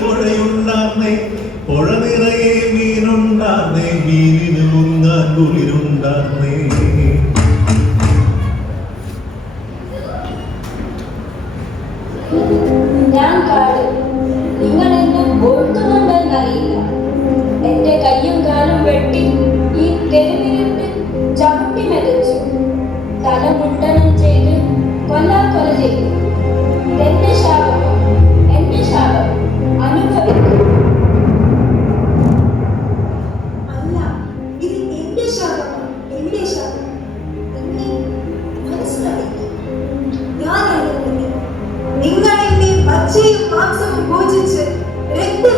പുഴയുണ്ടാർന്നേ, പുഴ നിറയെ മീനുണ്ടാർന്നേ, മീനിന് മുങ്ങാൻ കുളിരുണ്ടാർന്നേ. ഞാൻ കാട്, നിങ്ങൾ എന്നെ ഓർക്കുന്നുണ്ടെന്നറിയില്ല. എന്റെ കയ്യും കാലും വെട്ടി ഈ തെരുവിലിട്ട് ചവിട്ടി മെതിച്ചു, തലമുണ്ടനം ചെയ്ത് കൊല്ലാക്കൊല ചെയ്തു. ഇതെന്റെ ശാപം, എന്റെ ശാപം അനുഭവിക്കും. അല്ല, ഇത് എന്റെ ശാപമാണ്, എന്റെ ശാപം. എന്നെ മനസ്സിലായില്ല. ഞാൻ നിങ്ങൾ എന്നെ പച്ചയും മാംസവും ഭോജിച്ച് രക്തം